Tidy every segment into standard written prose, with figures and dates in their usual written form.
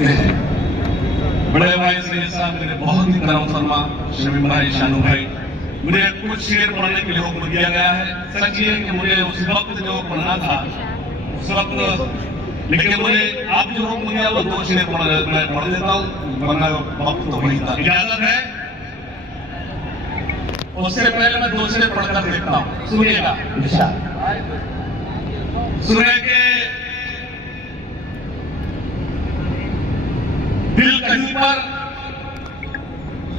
बड़े भाई से साहब मेरे बहुत ही करम फरमा शमीम भाई, शानू भाई, मुझे कुछ शेर पढ़ने के लिए हुक्म दिया गया है। सच ये कि मुझे उस वक्त जो पढ़ना था उस वक्त, लेकिन मुझे आप जो हुक्म दिया वो 2 शेर मैं पढ़ देता हूँ, वरना वक्त तो वही था। इजाजत है? उससे पहले मैं 2 शेर पढ़कर देखता हूँ, सुनिएगा। सूर्य के दिल कहीं पर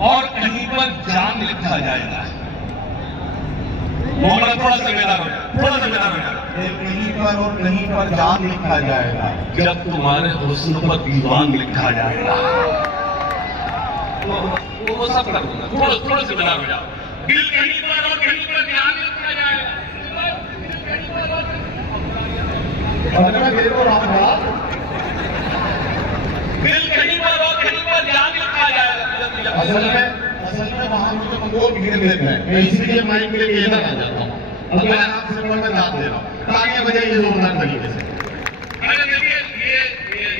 और कहीं पर जान लिखा जाएगा। मोहम्मद थोड़ा सा बेदार हो जाएगा। कहीं पर और कहीं पर जान लिखा जाएगा, जब तुम्हारे हुस्न पर दीवान लिखा जाएगा। वो सब कर दूंगा, थोड़ा सा बेदार हो जाओ। दिल कहीं पर और कहीं पर जान लिखा जाएगा। दिल कहीं पर और कहीं पर जान लिखा जाएगा। असल में वहां मुझे मंगोल घेर लेते हैं, मैं इसीलिए माइक लेके इधर आ जाता हूँ। अब मैं आपसे मैं दाद दे रहा हूँ, ताकि बजाइए जोरदार तरीके से। अरे देखिए, ये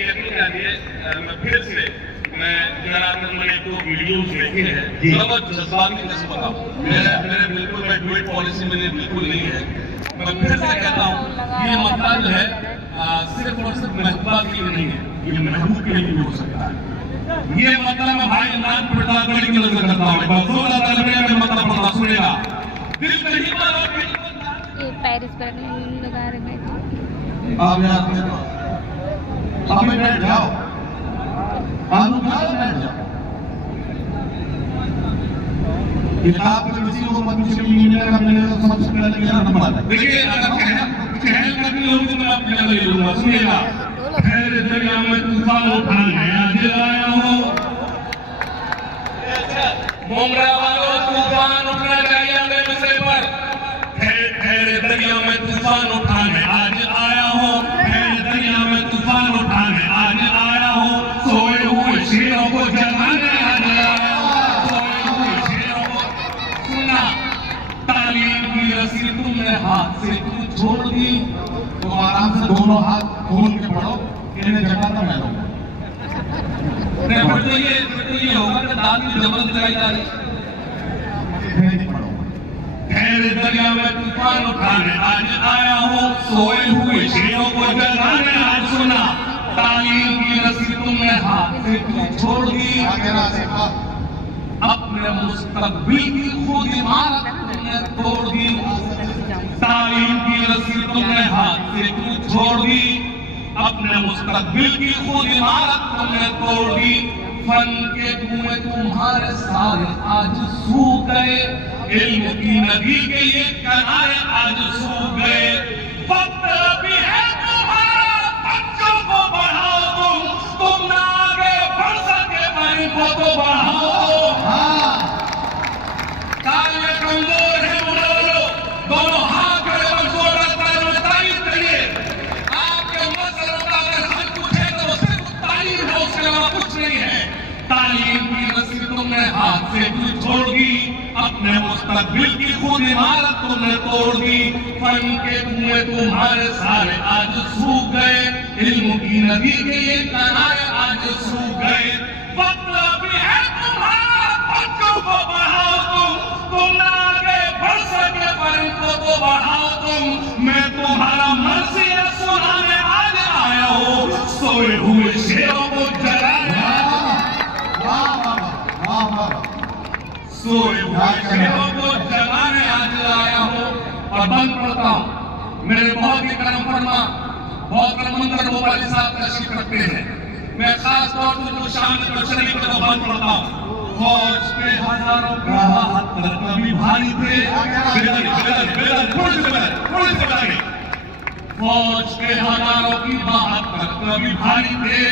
मैं फिर से जरा मैंने 2 वीडियोस देखे हैं, बहुत जज्बाती किस्म का। मेरे बिल्कुल मैं ड्यूट पॉलिसी में बिल्कुल नहीं है। मैं फिर से कहता हूँ, ये मसला जो है सिर्फ और सिर्फ महबूबा के लिए नहीं है, ये महबूब के लिए भी हो सकता है। ये मतलब मैं भाई इमरान प्रतापगढ़ की नजर करता हूँ, मतलब पढ़ना सुनेगा। दिल कहीं पर और कहीं पर पेरिस पर लगा रहे हैं। आप में बैठ जाओ, आप बैठ जाओ। किताब के किसी को मत मिलेगा, मैंने सबसे पहले यह नंबर है। देखिए, अगर कहल करनी होगी तो मैं अपने लगे लूंगा, सुनिएगा। खैर दरिया में तूफान उठाने आज आया हूँ, मोमरा वालों तूफान उठना चाहिए अगले मसले पर। खैर दरिया में तूफान उठाने आज आया हूँ, खैर दरिया में तूफान उठाने आज आया हूँ, सोए हुए शेरों को जगाने आज आया हूँ, सोए हुए शेरों को। सुना, तालीम की रस्सी तुमने हाथ से क्यों छोड़ दी? तो आराम से दोनों हाथ खोल के पढ़ो, इन्हें जगाता मैं दूंगा। फिर तो ये होगा कि दाद की जबरदस्ती लगाई जा रही। खैर दरिया में तूफान उठाने आज आया हूँ, सोए हुए शेरों को जगाने आज। सुना, तालीम की रस्सी तुमने हाथ से क्यों छोड़ दी? अपने मुस्तकबिल की खुद इमारत तुमने तोड़ दी। तालीम की रस्सी तुमने हाथ से क्यों छोड़ दी? अपने मुस्तकबिल की खुद इमारत तुमने तोड़ दी। फन के कुएं तुम्हारे सारे आज सूख गए, इल्म की नदी के ये किनारे आज सूख गए। वक्त भी है तुम्हारा, बच्चों को बढ़ाओ, तुम ना आगे बढ़ सके भाई को तो बढ़ाओ। कार्य कमजोर है बोलो, दोनों हाथ खड़े कमजोर करिए। आपके मसलों का अगर हल पूछे तो सिर्फ तालीम है, उसके अलावा कुछ नहीं है। तालीम की रस्सी तुमने हाथ से क्यों छोड़ दी? अपने मुस्तकबिल की खुद इमारत तुमने तोड़ दी। फन के कुएं तुम्हारे सारे आज सूख गए, इल्म की नदी के ये किनारे आज सूख गए। वक्त भी है तुम्हारा, बच्चों को बढ़ाओ, तुम ना आगे बढ़ सके पर इनको तो बढ़ाओ तुम। मैं तुम्हारा मर्सिया सुनाने आज आया हूँ, सोए हुए शेरों को जगाने। सोए हुए शेरों को जगाने आज आया हूँ। और बंद पढ़ता हूँ, मेरे बहुत ही करम फरमा, बहुत करमंदर भोपाली साहब तशरीफ रखते हैं। मैं खास तौर से जो शामिल शरीफ को बंद पढ़ता हूँ। फौज पे हजारों का बहत्तर कभी भारी थे, फौज पे हजारों की 72 कभी भारी थे।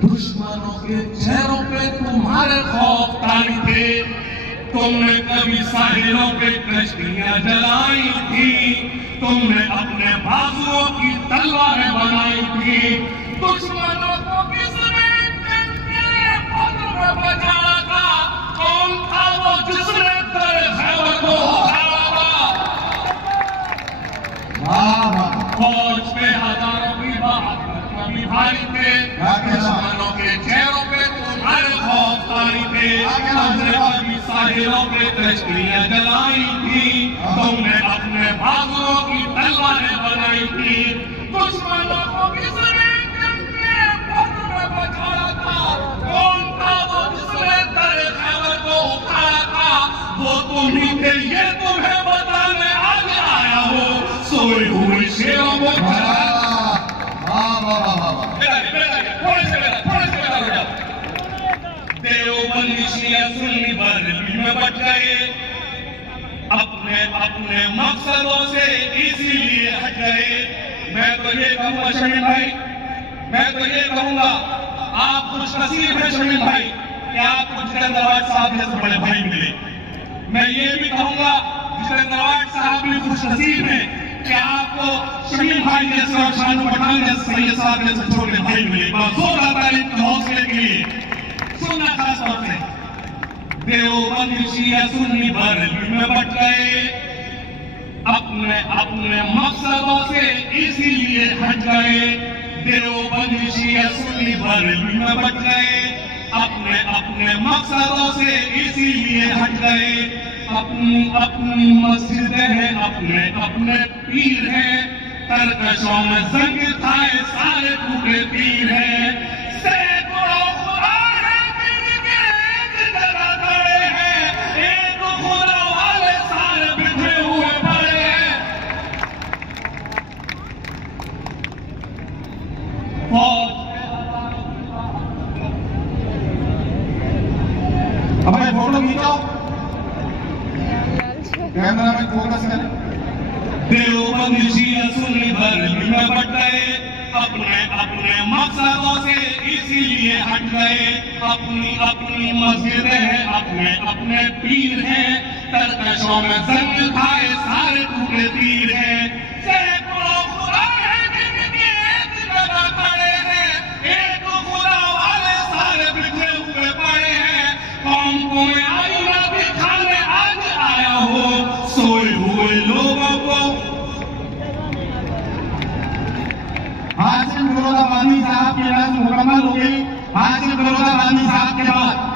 दुश्मनों के चेहरों पे तुम्हारे खौफ तारी थे। तुमने कभी साहिलों पे कश्तियां जलाई थी, तुमने अपने बाजुओं की तलवारें बनाई थी। दुश्मनों को किसने बचाया था? कौन था वो जिसने खैबर को उठाया था? फौज पे हजारों की 72 कभी भारी थे। शहरों पे तश्कियां जलाई थी, तुमने अपने बाजुओं की तलवारें बनाई थी, दुश्मनों को किसने जंगे बद्र में बचाया था, कौन था वो जिसने दर खैबर को उठाया था, वो तुम ही थे, ये तुम्हें बताने आज आया हो, सोई हुई शेरों को देवबंदी शिया सुन्नी बरेलवी में बट गए, अपने अपने मकसदों से इसीलिए हट गए। मैं तो ये कहूँगा शमीम भाई, मैं तो ये कहूँगा आप खुश नसीब हैं शमीम भाई कि आपको जितेंद्र आवाज साहब जैसे बड़े भाई मिले। मैं ये भी कहूँगा जितेंद्र आवाज साहब भी खुश नसीब हैं कि आपको शमीम भाई जैसे और शानू पठान जैसे सैयद साहब जैसे छोटे भाई मिले। बहुत जोरदार तारीफ के हौसले के लिए सुनना खास तौर से। देवबंदी शिया सुन्नी बरेलवी में बट गए, अपने अपने मकसदों से इसीलिए हट गए। देवबंदी शिया सुन्नी बरेलवी में बट गए, अपने अपने मकसदों से इसीलिए हट गए। अपनी अपनी मस्जिदें हैं, अपने अपने पीर हैं, तरकशों में जंग खाए सारे टूटे तीर हैं। सैकड़ों खुदा हैं जिनके एक जगह खड़े हैं, एक खुदा वाले सारे बिखरे हुए पड़े हैं। अब फोटो खींचो, कैमरा में फोकस करें। देवबंदी शिया सुन्नी बरेलवी में बट गए, अपने अपने मकसदों से इसीलिए हट गए। अपनी अपनी मस्जिदें हैं, अपने अपने पीर हैं, तरकशों में जंग खाए सारे टूटे तीर हैं। सैकड़ों खुदा हैं जिनके एक जगह खड़े हैं, एक खुदा वाले सारे बिखरे हुए पड़े हैं। कौम को मैं आईना दिखाने आज आया हो, सोए हुए लोगों को। हाशिम फिरोजाबादी साहब की इलाज मुकम्मल हो गई। हाशिम फिरोजाबादी साहब के बाद